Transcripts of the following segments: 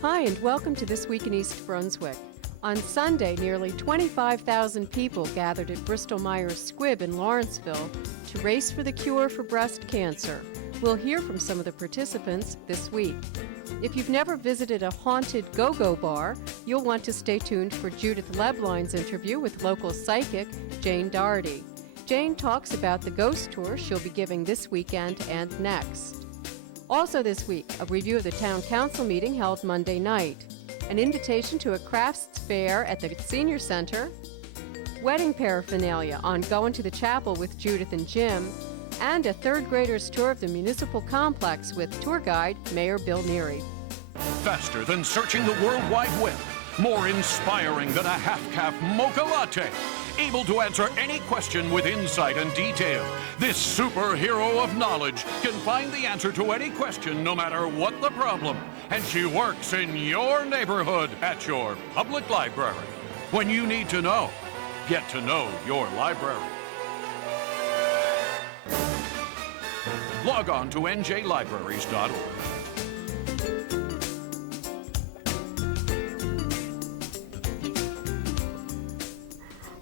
Hi, and welcome to This Week in East Brunswick. On Sunday, nearly 25,000 people gathered at Bristol-Myers Squibb in Lawrenceville to race for the cure for breast cancer. We'll hear from some of the participants this week. If you've never visited a haunted go-go bar, you'll want to stay tuned for Judith Lebline's interview with local psychic Jane Doherty. Jane talks about the ghost tour she'll be giving this weekend and next. Also this week, a review of the town council meeting held Monday night, an invitation to a crafts fair at the senior center, wedding paraphernalia on Going to the Chapel with Judith and Jim, and a third grader's tour of the Municipal complex with tour guide Mayor Bill Neary. Faster than searching the World Wide Web, more inspiring than a half-calf mocha latte, able to answer any question with insight and detail. This superhero of knowledge can find the answer to any question no matter what the problem. And she works in your neighborhood at your public library. When you need to know, get to know your library. Log on to njlibraries.org.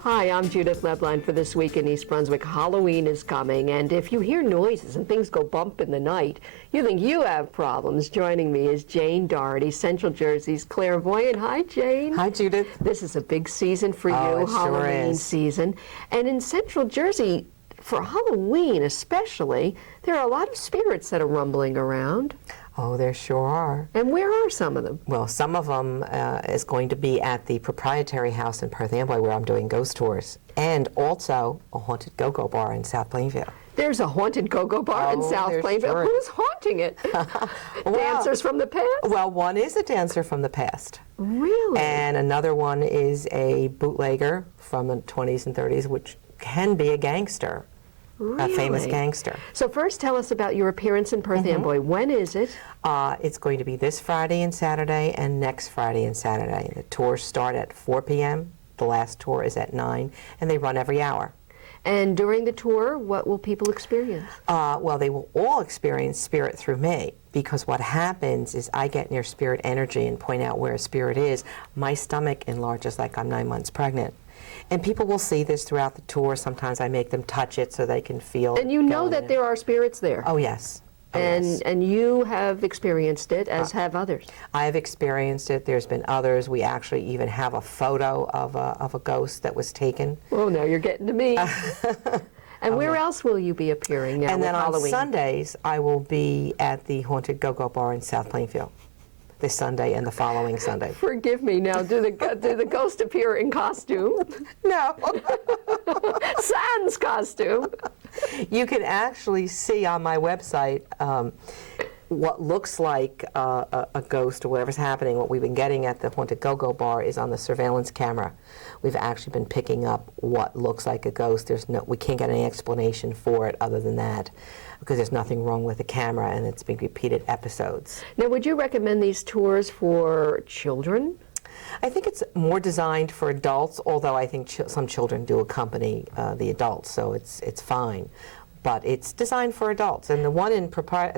Hi, I'm Judith Lebline for This Week in East Brunswick. Halloween is coming, and if you hear noises and things go bump in the night, you think you have problems. Joining me is Jane Doherty, Central Jersey's clairvoyant. Hi, Jane. Hi, Judith. This is a big season for you, it Halloween sure is. season. And in Central Jersey, for Halloween especially, there are a lot of spirits that are rumbling around. Oh, there sure are. And where are some of them? Well, some of them is going to be at the proprietary house in Perth Amboy where I'm doing ghost tours, and also a haunted go-go bar in South Plainville. There's a haunted go-go bar in South there's Plainville. sure. Who's haunting it? Dancers from the past? Well, one is a dancer from the past. Really? And another one is a bootlegger from the 20s and 30s, which can be a gangster. Really? A famous gangster. So first tell us about your appearance in Perth Amboy. When is it? It's going to be this Friday and Saturday and next Friday and Saturday. The tours start at 4 p.m. The last tour is at 9, and they run every hour. And during the tour, what will people experience? Well, they will all experience spirit through me, because what happens is I get near spirit energy and point out where a spirit is. My stomach enlarges like I'm 9 months pregnant. And people will see this throughout the tour. Sometimes I make them touch it so they can feel. And you know that there are spirits there. Oh, yes. Oh, yes. And you have experienced it, as have others. I have experienced it. There's been others. We actually even have a photo of a ghost that was taken. Oh, now you're getting to me. And where else will you be appearing now And with then Halloween? on Sundays, I will be at the Haunted Go-Go Bar in South Plainfield this Sunday and the following Sunday. Forgive me now. Do the ghost appear in costume? No. Sans costume. You can actually see on my website what looks like a ghost or whatever's happening. What we've been getting at the Haunted Go-Go Bar is on the surveillance camera. We've actually been picking up what looks like a ghost. We can't get any explanation for it other than that, because there's nothing wrong with the camera, and it's been repeated episodes. Now, would you recommend these tours for children? I think it's more designed for adults, although I think some children do accompany the adults, so it's fine. But it's designed for adults. And the one at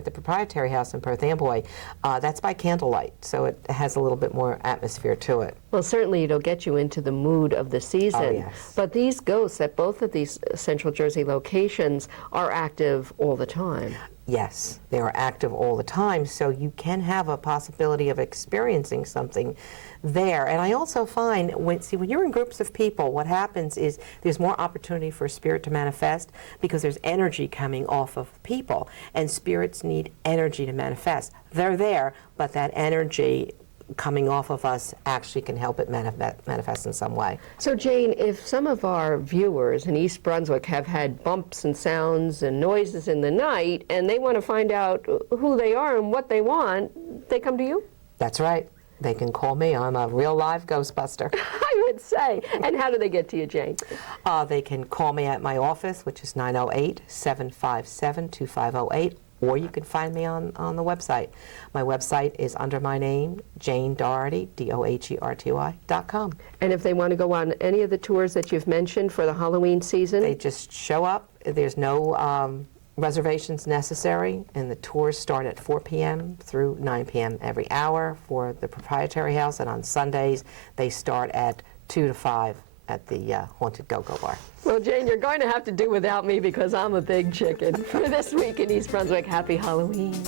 the proprietary house in Perth Amboy, that's by candlelight, so it has a little bit more atmosphere to it. Well, certainly it'll get you into the mood of the season. Oh, yes. But these ghosts at both of these Central Jersey locations are active all the time. Yes, they are active all the time, so you can have a possibility of experiencing something there. And I also find, when you're in groups of people, what happens is there's more opportunity for a spirit to manifest, because there's energy coming off of people, and spirits need energy to manifest. They're there, but that energy coming off of us actually can help it manifest in some way. So Jane, if some of our viewers in East Brunswick have had bumps and sounds and noises in the night, and they want to find out who they are and what they want, they come to you? That's right. They can call me. I'm a real live Ghostbuster. I would say. And how do they get to you, Jane? They can call me at my office, which is 908-757-2508, or you can find me on the website. My website is under my name, Jane Doherty, DOHERTY.com. And if they want to go on any of the tours that you've mentioned for the Halloween season? They just show up. There's no Reservations necessary, and the tours start at 4 p.m. through 9 p.m. every hour for the proprietary house, and on Sundays they start at 2 to 5 at the Haunted Go-Go Bar. Well, Jane, you're going to have to do without me because I'm a big chicken. For this week in East Brunswick, happy Halloween.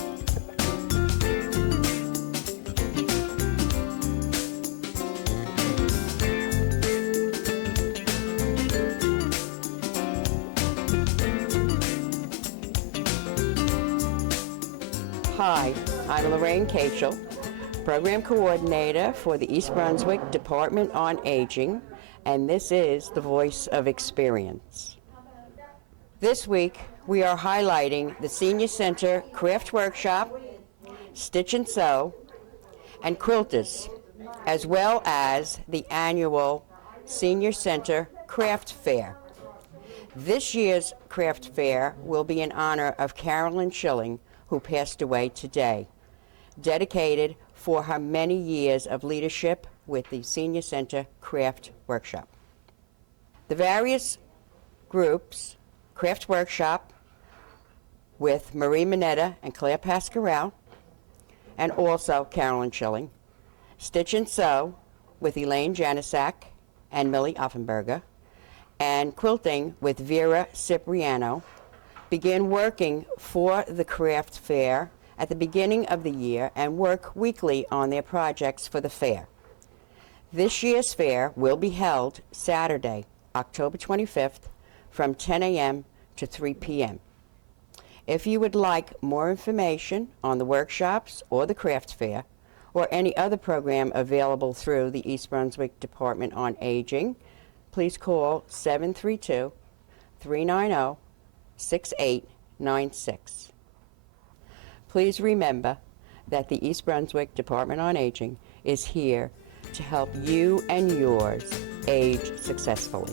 Hi, I'm Lorraine Cachel, Program Coordinator for the East Brunswick Department on Aging, and this is the Voice of Experience. This week, we are highlighting the Senior Center Craft Workshop, Stitch and Sew, and Quilters, as well as the annual Senior Center Craft Fair. This year's craft fair will be in honor of Carolyn Schilling, who passed away today, dedicated for her many years of leadership with the Senior Center Craft Workshop. The various groups, Craft Workshop with Marie Minetta and Claire Pascarell, and also Carolyn Schilling, Stitch and Sew with Elaine Janisak and Millie Offenberger, and Quilting with Vera Cipriano, begin working for the craft fair at the beginning of the year and work weekly on their projects for the fair. This year's fair will be held Saturday, October 25th from 10 a.m. to 3 p.m. If you would like more information on the workshops or the craft fair or any other program available through the East Brunswick Department on Aging, please call 732-390-6896. Please remember that the East Brunswick Department on Aging is here to help you and yours age successfully.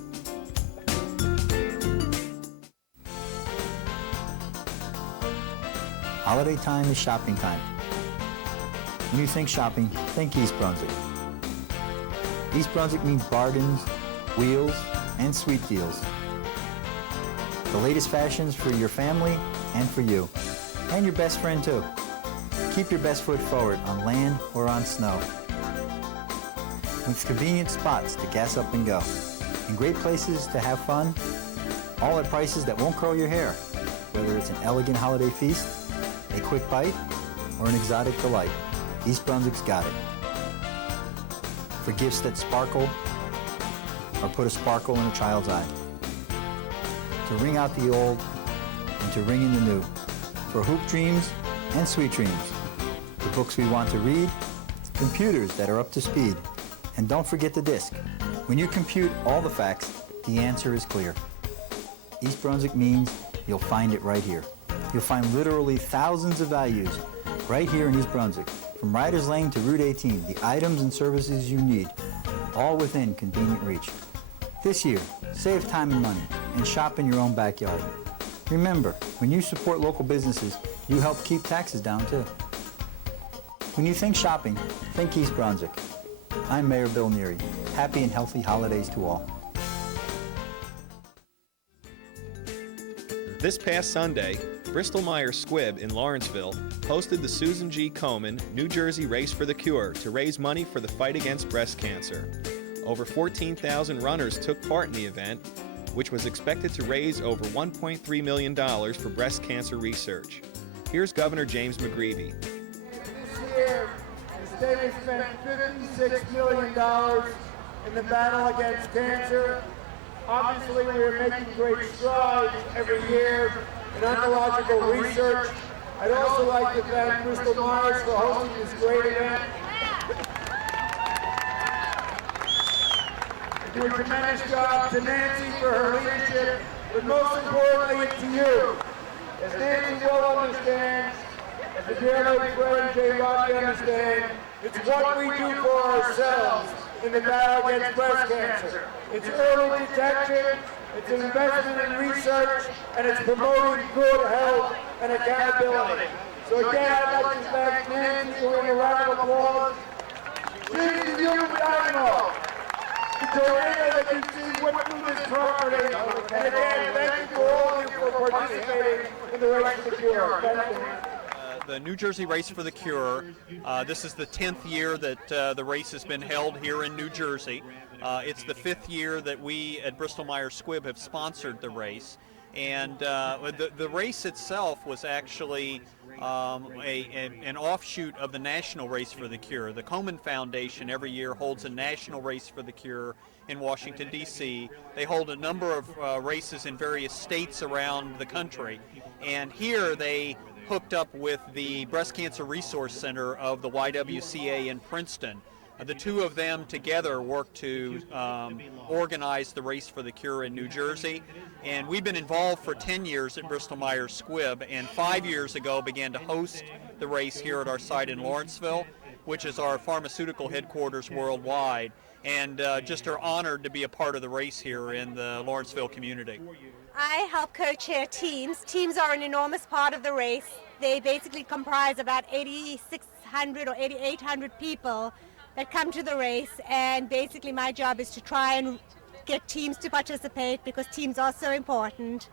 Holiday time is shopping time. When you think shopping, think East Brunswick. East Brunswick means bargains, wheels, and sweet deals. The latest fashions for your family and for you. And your best friend too. Keep your best foot forward on land or on snow. With convenient spots to gas up and go. And great places to have fun. All at prices that won't curl your hair. Whether it's an elegant holiday feast, a quick bite, or an exotic delight. East Brunswick's got it. For gifts that sparkle or put a sparkle in a child's eye. To ring out the old and to ring in the new. For hoop dreams and sweet dreams. The books we want to read, computers that are up to speed. And don't forget the disc. When you compute all the facts, the answer is clear. East Brunswick means you'll find it right here. You'll find literally thousands of values right here in East Brunswick. From Riders Lane to Route 18, the items and services you need, all within convenient reach. This year, save time and money and shop in your own backyard. Remember, when you support local businesses, you help keep taxes down too. When you think shopping, think East Brunswick. I'm Mayor Bill Neary. Happy and healthy holidays to all. This past Sunday, Bristol-Myers Squibb in Lawrenceville hosted the Susan G. Komen New Jersey Race for the Cure to raise money for the fight against breast cancer. Over 14,000 runners took part in the event, which was expected to raise over $1.3 million for breast cancer research. Here's Governor James McGreevey. This year, the state has spent $56 million in the battle against cancer. Obviously, we are making great strides every year in oncological research. I'd also like to thank Bristol-Myers for hosting this great event. Do a tremendous job to Nancy for her leadership, but most importantly to you. As Nancy well understands, as the dear lady Fred and J. Rocky understand, it's what we do for ourselves in the battle against breast cancer. It's early detection, it's an investment in research, and it's promoting good health and accountability. So again, I'd like to thank Nancy for a round of applause. She's the human dynamo. The tornado that you see went through this property. And again, thank you for all of you for participating in the Race for the Cure. Thank you. The New Jersey Race for the Cure. This is the 10th year that the race has been held here in New Jersey. It's the 5th year that we at Bristol-Myers Squibb have sponsored the race. And the race itself was actually an offshoot of the National Race for the Cure. The Komen Foundation every year holds a National Race for the Cure in Washington, D.C. They hold a number of races in various states around the country. And here they hooked up with the Breast Cancer Resource Center of the YWCA in Princeton. The two of them together worked to organize the Race for the Cure in New Jersey. And we've been involved for 10 years at Bristol-Myers Squibb, and 5 years ago began to host the race here at our site in Lawrenceville, which is our pharmaceutical headquarters worldwide, and just are honored to be a part of the race here in the Lawrenceville community. I help co-chair teams. Teams are an enormous part of the race. They basically comprise about 8,600 or 8,800 people that come to the race, and basically my job is to try and get teams to participate because teams are so important.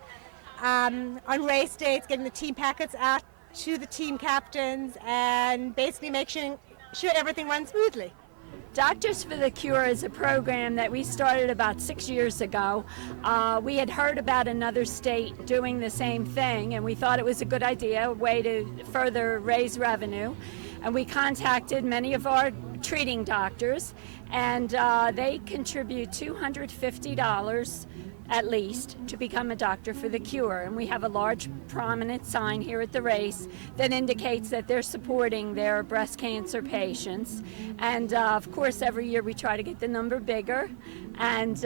On race days, getting the team packets out to the team captains and basically making sure everything runs smoothly. Doctors for the Cure is a program that we started about 6 years ago. We had heard about another state doing the same thing, and we thought it was a good idea, a way to further raise revenue. And we contacted many of our treating doctors, and they contribute $250 at least to become a doctor for the cure. And we have a large prominent sign here at the race that indicates that they're supporting their breast cancer patients. And of course, every year we try to get the number bigger. And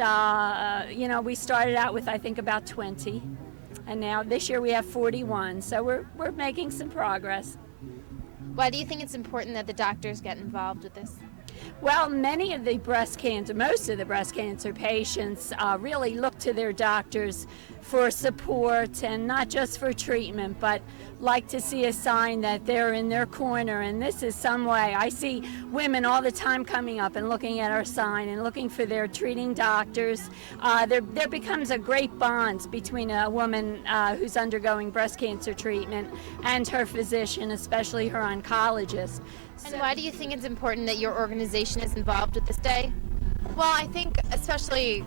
you know, we started out with I think about 20, and now this year we have 41. So we're making some progress. Why do you think it's important that the doctors get involved with this? Well, most of the breast cancer patients really look to their doctors for support, and not just for treatment, but like to see a sign that they're in their corner. And this is some way. I see women all the time coming up and looking at our sign and looking for their treating doctors. There becomes a great bond between a woman who's undergoing breast cancer treatment and her physician, especially her oncologist. And why do you think it's important that your organization is involved with this day? Well, I think especially,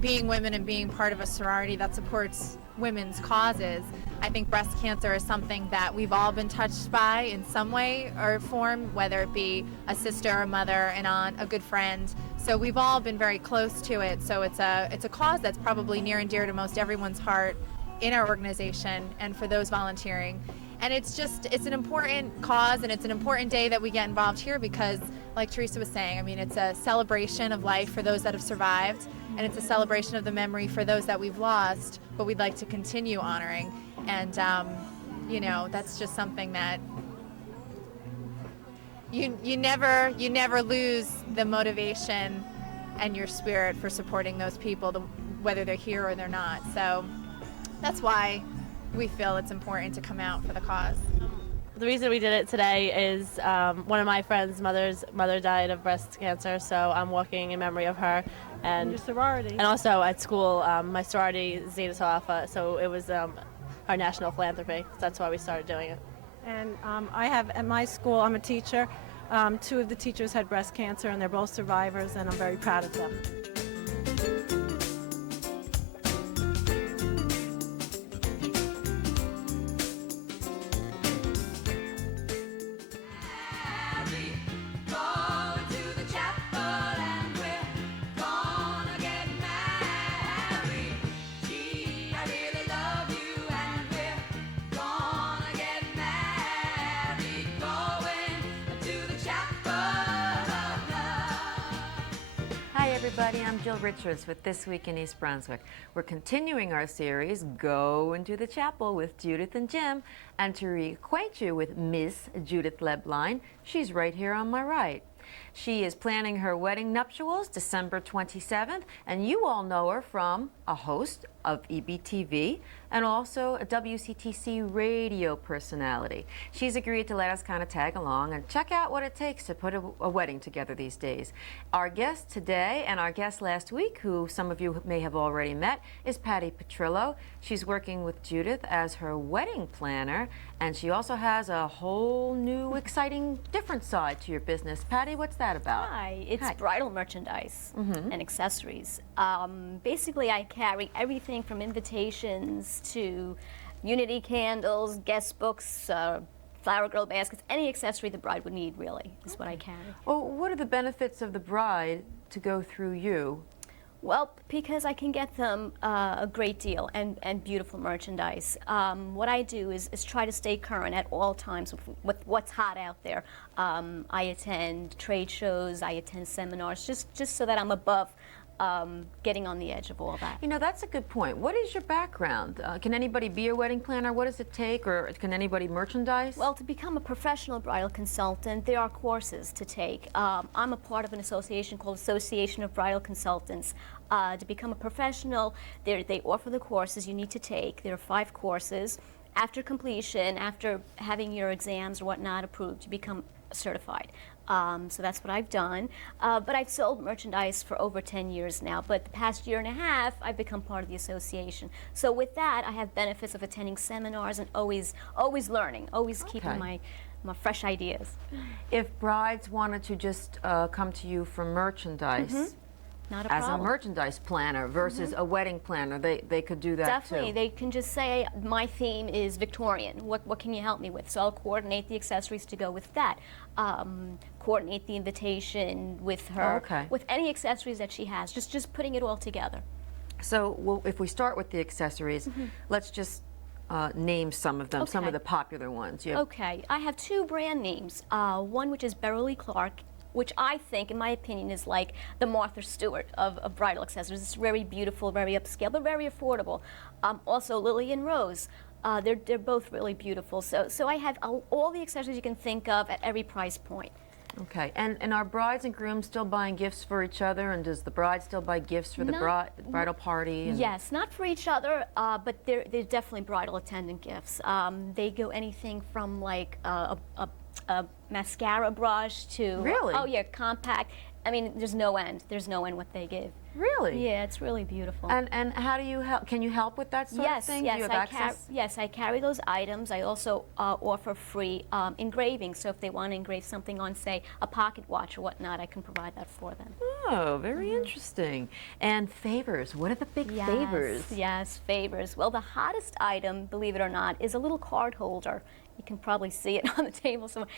being women and being part of a sorority that supports women's causes, I think breast cancer is something that we've all been touched by in some way or form, whether it be a sister, a mother, an aunt, a good friend. So we've all been very close to it. So it's a cause that's probably near and dear to most everyone's heart in our organization and for those volunteering. And it's an important cause, and it's an important day that we get involved here because, like Teresa was saying, it's a celebration of life for those that have survived, and it's a celebration of the memory for those that we've lost, but we'd like to continue honoring. And, that's just something that you never lose the motivation and your spirit for supporting those people, whether they're here or they're not. So that's why we feel it's important to come out for the cause. The reason we did it today is one of my friend's mother died of breast cancer, so I'm walking in memory of her. And your sorority. And also at school, my sorority, Zeta Alpha, so it was our national philanthropy. So that's why we started doing it. And I have, at my school, I'm a teacher. 2 of the teachers had breast cancer, and they're both survivors, and I'm very proud of them. Everybody, I'm Jill Richards with This Week in East Brunswick. We're continuing our series, Go Into the Chapel with Judith and Jim, and to reacquaint you with Miss Judith Lebline, she's right here on my right. She is planning her wedding nuptials December 27th, and you all know her from a host of EBTV and also a WCTC radio personality. She's agreed to let us kind of tag along and check out what it takes to put a wedding together these days. Our guest today and our guest last week, who some of you may have already met, is Patty Petrillo. She's working with Judith as her wedding planner, and she also has a whole new, exciting, different side to your business. Patty, what's that about? Hi, it's bridal merchandise and accessories. Basically, I carry everything from invitations to unity candles, guest books, flower girl baskets, any accessory the bride would need, really, is what I carry. Well, what are the benefits of the bride to go through you? Well, because I can get them a great deal and beautiful merchandise. What I do is try to stay current at all times with what's hot out there. I attend trade shows, I attend seminars, just so that I'm above getting on the edge of all that. You know, that's a good point. What is your background? Can anybody be a wedding planner? What does it take, or can anybody merchandise? Well, to become a professional bridal consultant, there are courses to take. I'm a part of an association called Association of Bridal Consultants. To become a professional, they offer the courses you need to take. There are 5 courses. After completion, after having your exams or whatnot approved, you become certified. So that's what I've done. But I've sold merchandise for over 10 years now. But the past year and a half, I've become part of the association. So with that, I have benefits of attending seminars and always learning, always keeping my fresh ideas. If brides wanted to just come to you for merchandise, not a as problem. a merchandise planner versus a wedding planner, they could do that Definitely. too. They can just say, my theme is Victorian. What can you help me with? So I'll coordinate the accessories to go with that. Coordinate the invitation with her, with any accessories that she has, just putting it all together. So if we start with the accessories, let's just name some of them, some of the popular ones. Okay, I have 2 brand names. One which is Beverly Clark, which I think, in my opinion, is like the Martha Stewart of bridal accessories. It's very beautiful, very upscale, but very affordable. Also, Lily and Rose. They're both really beautiful. So I have all the accessories you can think of at every price point. Okay, and are brides and grooms still buying gifts for each other, and does the bride still buy gifts for the bridal party? Yes, not for each other, but they're definitely bridal attendant gifts. They go anything from like a mascara brush to compact. I mean, there's no end what they give. Really? Yeah, it's really beautiful. And how do you help? Can you help with that sort of thing? Yes, do you have access? Yes, I carry those items. I also offer free engraving. So if they want to engrave something on, say, a pocket watch or whatnot, I can provide that for them. Oh, very interesting. And favors. What are the big favors? Yes, favors. Well, the hottest item, believe it or not, is a little card holder. You can probably see it on the table somewhere.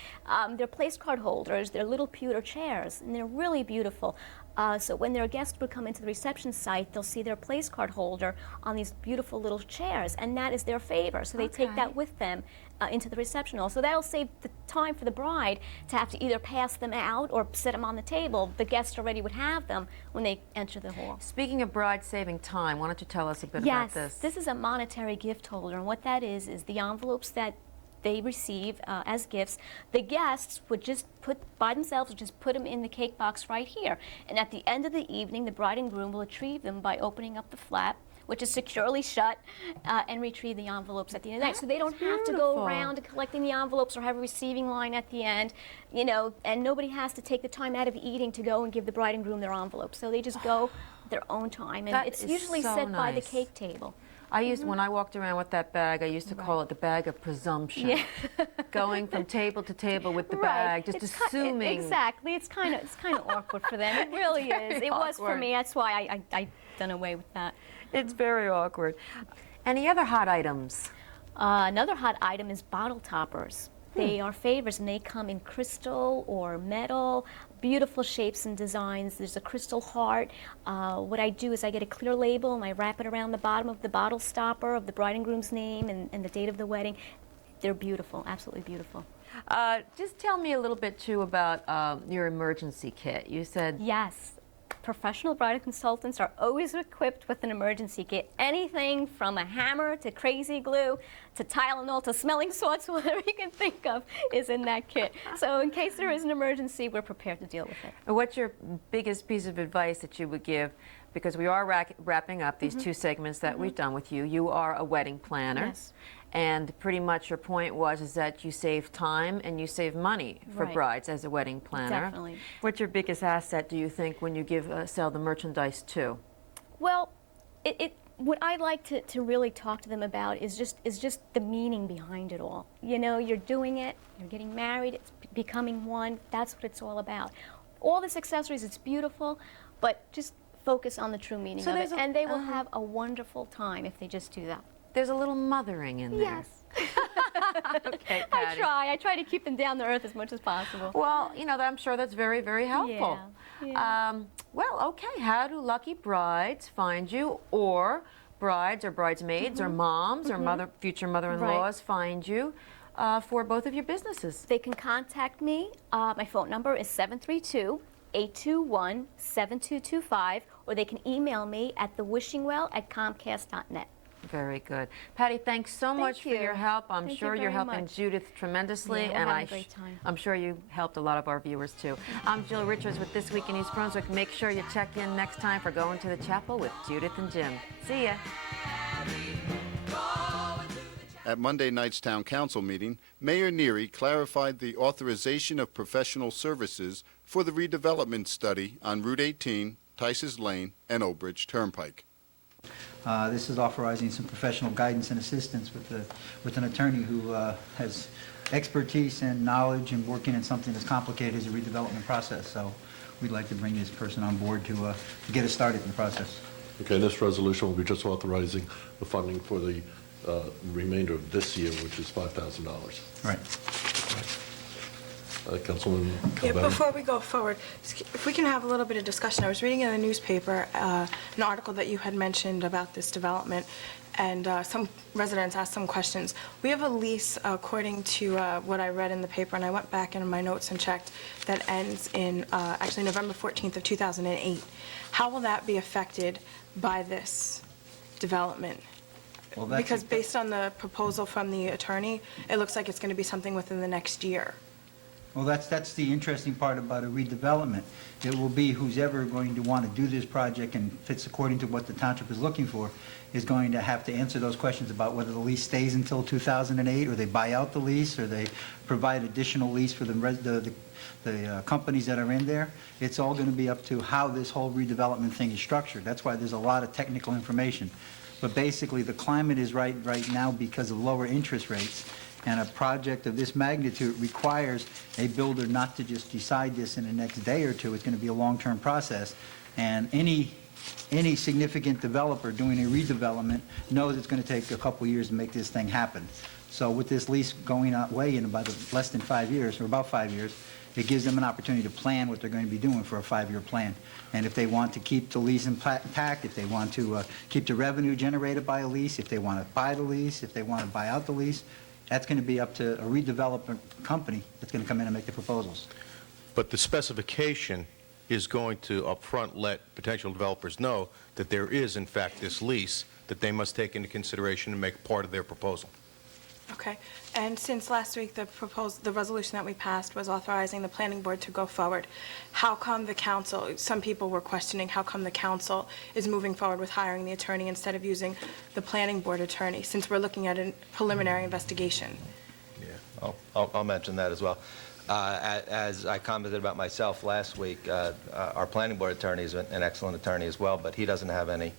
They're place card holders. They're little pewter chairs, and they're really beautiful. So when their guests would come into the reception site, they'll see their place card holder on these beautiful little chairs, and that is their favor. So they take that with them into the reception hall. So that'll save the time for the bride to have to either pass them out or set them on the table. The guest already would have them when they enter the hall. Speaking of bride saving time, why don't you tell us a bit about this? Yes, this is a monetary gift holder, and what that is the envelopes that they receive as gifts. The guests would just by themselves, just put them in the cake box right here. And at the end of the evening, the bride and groom will retrieve them by opening up the flap, which is securely shut, and retrieve the envelopes at the end of the night. So they don't have to go around collecting the envelopes or have a receiving line at the end, you know, and nobody has to take the time out of eating to go and give the bride and groom their envelopes. So they just go their own time, and it's usually set by the cake table. I used, when I walked around with that bag, I used to call it the bag of presumption. Yeah. Going from table to table with the bag, just assuming. Exactly. It's kind of awkward for them. It really is. It was for me. That's why I done away with that. It's very awkward. Any other hot items? Another hot item is bottle toppers. They are favors, and they come in crystal or metal, beautiful shapes and designs. There's a crystal heart. What I do is I get a clear label and I wrap it around the bottom of the bottle stopper of the bride and groom's name and the date of the wedding. They're beautiful, absolutely beautiful. Just tell me a little bit, too, about your emergency kit. You said... Yes. professional bridal consultants are always equipped with an emergency kit. Anything from a hammer to crazy glue to Tylenol to smelling salts, whatever you can think of is in that kit. So in case there is an emergency, we're prepared to deal with it. What's your biggest piece of advice that you would give? Because we are wrapping up these two segments that we've done with you. You are a wedding planner. Yes. And pretty much your point is that you save time and you save money for Right. brides as a wedding planner. Definitely. What's your biggest asset, do you think, when you sell the merchandise to? Well, what I like to really talk to them about is just the meaning behind it all. You know, you're doing it, you're getting married, it's becoming one. That's what it's all about. All this accessories, it's beautiful, but just focus on the true meaning of it, and they will have a wonderful time if they just do that. There's a little mothering in there. Yes. Okay, I try to keep them down to earth as much as possible. Well, you know, I'm sure that's very, very helpful. Yeah. Well, okay, how do lucky brides find you, or brides or bridesmaids or moms or future mother-in-laws find you for both of your businesses? They can contact me. My phone number is 732-821-7225, or they can email me at thewishingwell@comcast.net. Very good. Patty, thanks so much for your help. I'm sure you're helping Judith tremendously, Yeah, we're and having a great time. I'm sure you helped a lot of our viewers too. I'm Jill Richards with This Week in East Brunswick. Make sure you check in next time for Going to the Chapel with Judith and Jim. See ya. At Monday night's Town Council meeting, Mayor Neary clarified the authorization of professional services for the redevelopment study on Route 18, Tice's Lane, and Old Bridge Turnpike. This is authorizing some professional guidance and assistance with an attorney who has expertise and knowledge in working in something as complicated as a redevelopment process. So we'd like to bring this person on board to get us started in the process. Okay, this resolution will be just authorizing the funding for the remainder of this year, which is $5,000. Right. Councilwoman Yeah, Calvert. before we go forward, if we can have a little bit of discussion. I was reading in the newspaper an article that you had mentioned about this development, and some residents asked some questions. We have a lease, according to what I read in the paper, and I went back in my notes and checked, that ends in actually November 14th of 2008. How will that be affected by this development? Well, Because based on the proposal from the attorney, it looks like it's going to be something within the next year. Well, that's the interesting part about a redevelopment. It will be who's ever going to want to do this project and fits according to what the township is looking for is going to have to answer those questions about whether the lease stays until 2008, or they buy out the lease, or they provide additional lease for the companies that are in there. It's all going to be up to how this whole redevelopment thing is structured. That's why there's a lot of technical information. But basically, the climate is right now because of lower interest rates. And a project of this magnitude requires a builder not to just decide this in the next day or two. It's going to be a long-term process. And any significant developer doing a redevelopment knows it's going to take a couple years to make this thing happen. So with this lease going away in about less than 5 years, or about 5 years, it gives them an opportunity to plan what they're going to be doing for a 5-year plan. And if they want to keep the lease intact, if they want to keep the revenue generated by a lease, if they want to buy the lease, if they want to buy out the lease, that's going to be up to a redevelopment company that's going to come in and make the proposals. But the specification is going to upfront let potential developers know that there is, in fact, this lease that they must take into consideration and make part of their proposal. Okay. And since last week, the resolution that we passed was authorizing the planning board to go forward, how come the council, some people were questioning how come the council is moving forward with hiring the attorney instead of using the planning board attorney, since we're looking at a preliminary investigation? Yeah, I'll mention that as well. As I commented about myself last week, our planning board attorney is an excellent attorney as well, but he doesn't have any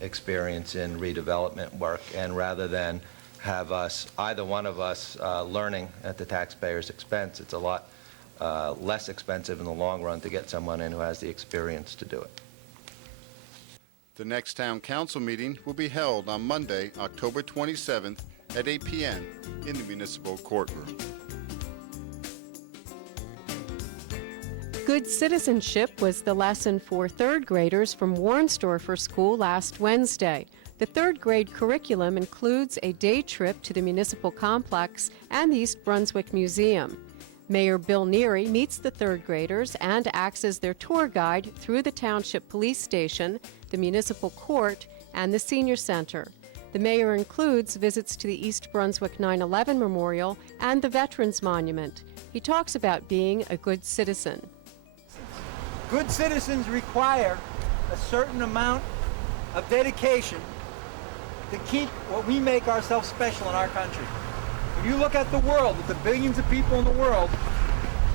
experience in redevelopment work, and rather than have either one of us learning at the taxpayer's expense, it's a lot less expensive in the long run to get someone in who has the experience to do it. The next Town Council meeting will be held on Monday, October 27th at 8 p.m. in the Municipal Courtroom. Good citizenship was the lesson for third graders from Warnsdorfer School last Wednesday. The third grade curriculum includes a day trip to the municipal complex and the East Brunswick Museum. Mayor Bill Neary meets the third graders and acts as their tour guide through the Township Police Station, the Municipal Court, and the Senior Center. The mayor includes visits to the East Brunswick 9/11 Memorial and the Veterans Monument. He talks about being a good citizen. Good citizens require a certain amount of dedication to keep what we make ourselves special in our country. When you look at the world, with the billions of people in the world,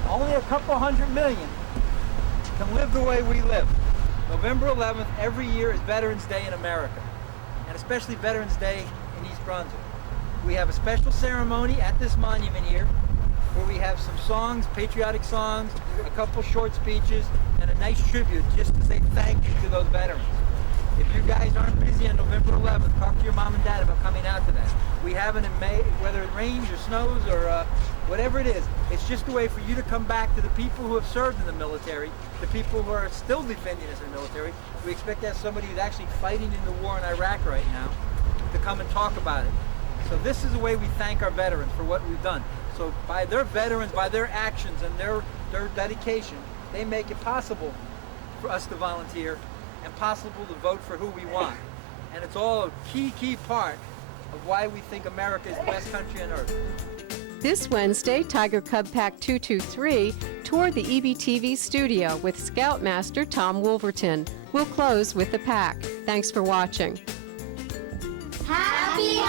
only a couple 100 million can live the way we live. November 11th every year is Veterans Day in America, and especially Veterans Day in East Brunswick. We have a special ceremony at this monument here where we have some songs, patriotic songs, a couple short speeches, and a nice tribute just to say thank you to those veterans. If you guys aren't busy on November 11th, talk to your mom and dad about coming out to that. We have it in May, whether it rains or snows or whatever it is. It's just a way for you to come back to the people who have served in the military, the people who are still defending us in the military. We expect to have somebody who's actually fighting in the war in Iraq right now to come and talk about it. So this is a way we thank our veterans for what we've done. So by their veterans, by their actions and their dedication, they make it possible for us to volunteer and possible to vote for who we want. And it's all a key part of why we think America is the best country on earth. This Wednesday, Tiger Cub Pack 223 toured the EBTV studio with Scoutmaster Tom Wolverton. We'll close with the pack. Thanks for watching. Happy